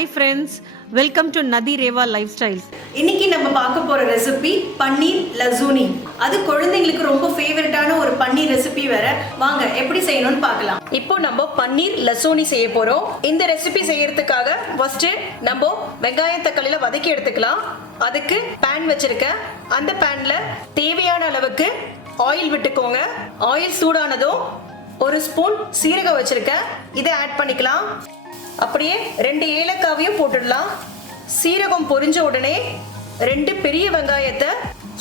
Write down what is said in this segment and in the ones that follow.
Hi friends welcome to நதி Rewa life styles இன்னைக்கு நம்ம பார்க்க போற ரெசிபி பன்னீர் லசூனி. அது குழந்தைங்களுக்கு ரொம்ப ஃபேவரட்டான ஒரு பன்னீர் ரெசிபி வேற. வாங்க எப்படி செய்யணும்னு பார்க்கலாம். இப்போ நம்ம பன்னீர் லசூனி செய்ய போறோம். இந்த ரெசிபி செய்யறதுக்காக ஃபர்ஸ்ட் நம்ம வெங்காயம் தக்காளியில வதக்கி எடுத்துக்கலாம். அதுக்கு பேன் வச்சிருக்கேன் அந்த பேன்ல தேவையான அளவுக்கு ஆயில் விட்டுக்கோங்க. ஆயில் சூடானதும் ஒரு ஸ்பூன் சீரகம் வச்சிருக்கேன் இதை ஆட் பண்ணிக்கலாம். அப்படியே ரெண்டு ஏலக்காவையும் போட்டுடலாம். சீரகம் பொரிஞ்ச உடனே ரெண்டு பெரிய வெங்காயத்தை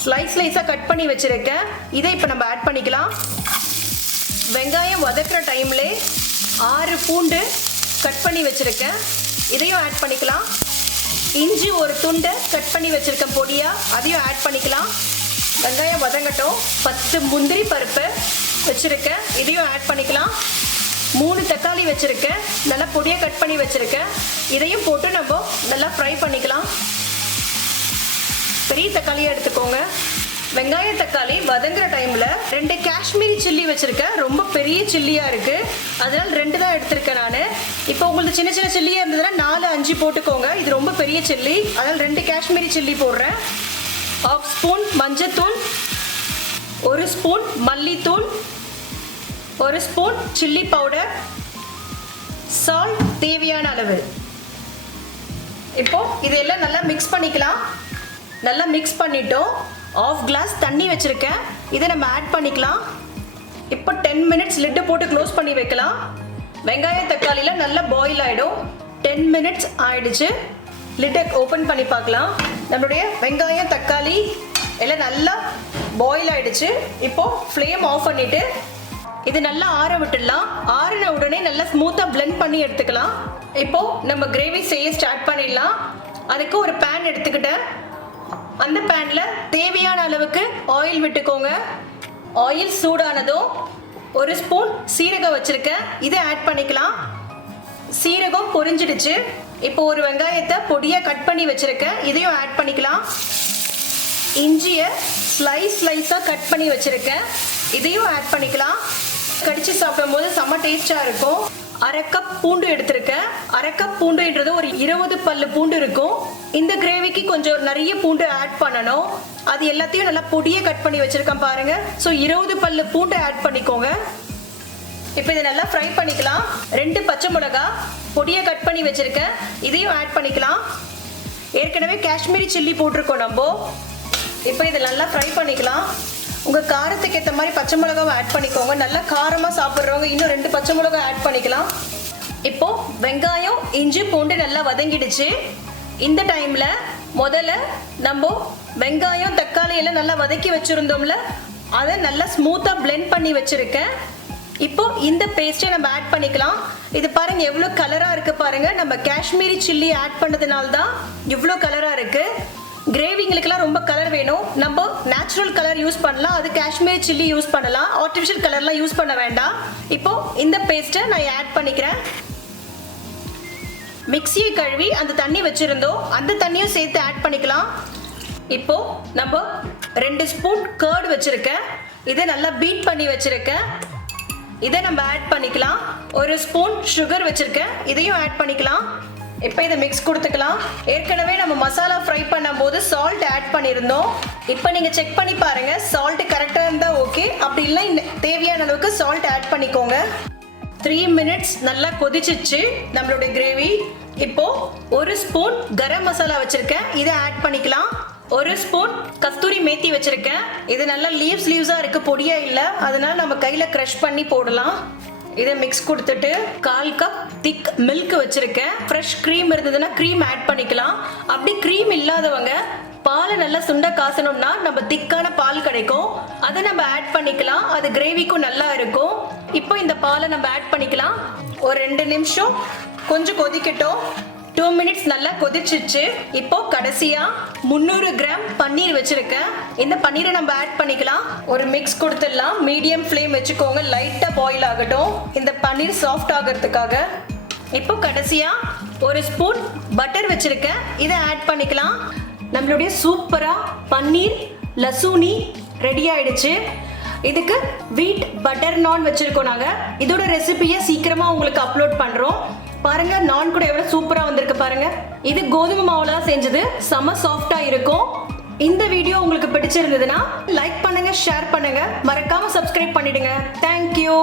ஸ்லைஸ் ஸ்லைஸாக கட் பண்ணி வச்சுருக்கேன். இதை இப்போ நம்ம ஆட் பண்ணிக்கலாம். வெங்காயம் வதக்குற டைம்ல ஆறு பூண்டு கட் பண்ணி வச்சுருக்கேன். இதையும் ஆட் பண்ணிக்கலாம். இஞ்சி ஒரு துண்டை கட் பண்ணி வச்சுருக்கேன் பொடியாக அதையும் ஆட் பண்ணிக்கலாம். வெங்காயம் வதங்கட்டும். பத்து முந்திரி பருப்பு வச்சுருக்கேன். இதையும் ஆட் பண்ணிக்கலாம். மூணு தக்காளி வச்சுருக்கேன். நல்லா பொடியாக கட் பண்ணி வச்சுருக்கேன். இதையும் போட்டு நம்ம நல்லா ஃப்ரை பண்ணிக்கலாம். பெரிய தக்காளியை எடுத்துக்கோங்க. வெங்காய தக்காளி வதங்குற டைம்ல ரெண்டு காஷ்மீரி சில்லி வச்சுருக்கேன். ரொம்ப பெரிய சில்லியா இருக்கு. அதனால ரெண்டு தான் எடுத்திருக்கேன் நான். இப்போ உங்களுக்கு சின்ன சின்ன சில்லியா இருந்ததுன்னா நாலு அஞ்சு போட்டுக்கோங்க. இது ரொம்ப பெரிய சில்லி. அதனால ரெண்டு காஷ்மீரி சில்லி போடுறேன். ஆஃப் ஸ்பூன் மஞ்சத்தூள் ஒரு ஸ்பூன் மல்லித்தூள் ஒரு ஸ்பூன் சில்லி பவுடர். சால்ட் தேவையான அளவு. இப்போ இதெல்லாம் நல்லா மிக்ஸ் பண்ணிக்கலாம். நல்லா மிக்ஸ் பண்ணிட்டோம். ஆஃப் கிளாஸ் தண்ணி வச்சுருக்கேன். இதை நம்ம ஆட் பண்ணிக்கலாம். இப்போ டென் மினிட்ஸ் லிட்டு போட்டு க்ளோஸ் பண்ணி வைக்கலாம். வெங்காய தக்காளியில் நல்லா பாயில் ஆகிடும் டென் மினிட்ஸ் ஆயிடுச்சு. லிட்டை ஓப்பன் பண்ணி பார்க்கலாம். நம்மளுடைய வெங்காயம் தக்காளி எல்லாம் நல்லா பாயில் ஆயிடுச்சு. இப்போ ஃப்ளேம் ஆஃப் பண்ணிட்டு இது நல்லா ஆற விட்டுடலாம். ஆறின உடனே நல்லா ஸ்மூத்தாக பிளெண்ட் பண்ணி எடுத்துக்கலாம். இப்போ நம்ம கிரேவி செய்ய ஸ்டார்ட் பண்ணிடலாம். அதுக்கு ஒரு பேன் எடுத்துக்கிட்டேன். அந்த பேன்ல தேவையான அளவுக்கு ஆயில் விட்டுக்கோங்க. ஆயில் சூடானதும் ஒரு ஸ்பூன் சீரகம் வச்சிருக்கேன். இதை ஆட் பண்ணிக்கலாம். சீரகம் பொரிஞ்சிடுச்சு. இப்போ ஒரு வெங்காயத்தை பொடியாக கட் பண்ணி வச்சிருக்கேன். இதையும் ஆட் பண்ணிக்கலாம். இஞ்சியை ஸ்லைஸ் ஸ்லைஸாக கட் பண்ணி வச்சிருக்கேன். இதையும் ஆட் பண்ணிக்கலாம். கடிச்சு சாப்பிடும்போது செம்ம டேஸ்டாக இருக்கும். அரை கப் பூண்டு எடுத்திருக்கேன். அரை கப் பூண்டுன்றது ஒரு இருபது பல்லு பூண்டு இருக்கும். இந்த கிரேவிக்கு கொஞ்சம் நிறைய பூண்டு ஆட் பண்ணணும். அது எல்லாத்தையும் நல்லா பொடியை கட் பண்ணி வச்சிருக்கேன் பாருங்க. ஸோ இருபது பல்லு பூண்டு ஆட் பண்ணிக்கோங்க. இப்போ இதை நல்லா ஃப்ரை பண்ணிக்கலாம். ரெண்டு பச்சை மிளகா பொடியை கட் பண்ணி வச்சிருக்கேன். இதையும் ஆட் பண்ணிக்கலாம். ஏற்கனவே காஷ்மீரி சில்லி போட்டிருக்கோம் நம்ம. இப்போ இதை நல்லா ஃப்ரை பண்ணிக்கலாம். உங்கள் காரத்துக்கு ஏற்ற மாதிரி பச்சை மிளகாவை ஆட் பண்ணிக்கோங்க. நல்லா காரமாக சாப்பிட்றவங்க இன்னும் ரெண்டு பச்சை மிளகா ஆட் பண்ணிக்கலாம். இப்போ வெங்காயம் இஞ்சி பூண்டு நல்லா வதங்கிடுச்சு. இந்த டைமில் முதல்ல நம்ம வெங்காயம் தக்காளி எல்லாம் நல்லா வதக்கி வச்சுருந்தோம்ல அதை நல்லா ஸ்மூத்தாக பிளெண்ட் பண்ணி வச்சுருக்கேன். இப்போ இந்த பேஸ்ட்டை நம்ம ஆட் பண்ணிக்கலாம். இது பாருங்க எவ்வளோ கலராக இருக்கு பாருங்க. நம்ம காஷ்மீரி சில்லி ஆட் பண்ணதுனால தான் இவ்வளோ கலராக இருக்கு. கிரேவிங்களுக்குலாம் ரொம்ப கலர் வேணும். நம்ம நேச்சுரல் கலர் யூஸ் பண்ணலாம். அது காஷ்மீர் சில்லி யூஸ் பண்ணலாம். ஆர்டிஃபிஷியல் கலர்லாம் யூஸ் பண்ண வேண்டாம். இப்போ இந்த பேஸ்ட்டை நான் ஆட் பண்ணிக்கிறேன். மிக்சியை கழுவி அந்த தண்ணி வச்சிருந்தோம். அந்த தண்ணியும் சேர்த்து ஆட் பண்ணிக்கலாம். இப்போ நம்ம ரெண்டு ஸ்பூன் கர்ட் வச்சிருக்கேன். இதை நல்லா பீட் பண்ணி வச்சிருக்கேன். இதை நம்ம ஆட் பண்ணிக்கலாம். ஒரு ஸ்பூன் சுகர் வச்சிருக்கேன். இதையும் ஆட் பண்ணிக்கலாம். இப்போ இதை மிக்ஸ் கொடுத்துக்கலாம். ஏற்கனவே நம்ம மசாலா ஃப்ரை பண்ணும்போது சால்ட் ஆட் பண்ணியிருந்தோம். இப்போ நீங்கள் செக் பண்ணி பாருங்க. சால்ட் கரெக்டாக இருந்தால் ஓகே அப்படி இல்லை இன்னும் தேவையான அளவுக்கு சால்ட் ஆட் பண்ணிக்கோங்க. த்ரீ மினிட்ஸ் நல்லா கொதிச்சிச்சு நம்மளுடைய கிரேவி இப்போ ஒரு ஸ்பூன் கரம் மசாலா வச்சிருக்கேன். இதை ஆட் பண்ணிக்கலாம். ஒரு ஸ்பூன் கஸ்தூரி மேத்தி வச்சிருக்கேன். இது நல்லா லீவ்ஸ் லீவ்ஸாக இருக்குது பொடியாக இல்லை. அதனால நம்ம கையில் க்ரஷ் பண்ணி போடலாம். இதை மிக்ஸ் கொடுத்துட்டு கால் கப் திக் மில்க் வச்சிருக்கேன். ஃப்ரெஷ் க்ரீம் இருந்ததுன்னா க்ரீம் ஆட் பண்ணிக்கலாம். அப்படி க்ரீம் இல்லாதவங்க பாலை நல்லா சுண்ட காசணும்னா நம்ம திக்கான பால் கிடைக்கும். அதை நம்ம ஆட் பண்ணிக்கலாம். அது கிரேவிக்கும் நல்லா இருக்கும். இப்போ இந்த பாலை நம்ம ஆட் பண்ணிக்கலாம். ஒரு ரெண்டு நிமிஷம் கொஞ்சம் கொதிக்கட்டும். டூ மினிட்ஸ் நல்லா கொதிச்சிச்சு இப்போ கடைசியா முந்நூறு கிராம் பன்னீர் வச்சிருக்கேன். இந்த பன்னீரை நம்ம ஆட் பண்ணிக்கலாம். ஒரு மிக்ஸ் கொடுத்துடலாம். மீடியம் ஃப்ளேம் வச்சுக்கோங்க. லைட்டாக பாயில் ஆகட்டும். இந்த பன்னீர் சாஃப்ட் ஆகிறதுக்காக. இப்போ கடைசியா ஒரு ஸ்பூன் பட்டர் வச்சிருக்கேன். இதை ஆட் பண்ணிக்கலாம். நம்மளுடைய சூப்பரா பன்னீர் லசூனி ரெடி ஆயிடுச்சு. இதுக்கு வீட் பட்டர் நான் வச்சிருக்கோம் நாங்கள் இதோட ரெசிபியை சீக்கிரமாக உங்களுக்கு அப்லோட் பண்ணுறோம் பாருங்க நான் கூட எவ்வளவு சூப்பரா வந்திருக்கு பாருங்க. இது கோதுமை மாவுல தான் செஞ்சது. செம சாஃப்டா இருக்கும். இந்த வீடியோ உங்களுக்கு பிடிச்சிருந்ததுன்னா லைக் பண்ணுங்க ஷேர் பண்ணுங்க. மறக்காம சப்ஸ்கிரைப் பண்ணிடுங்க. தேங்க்யூ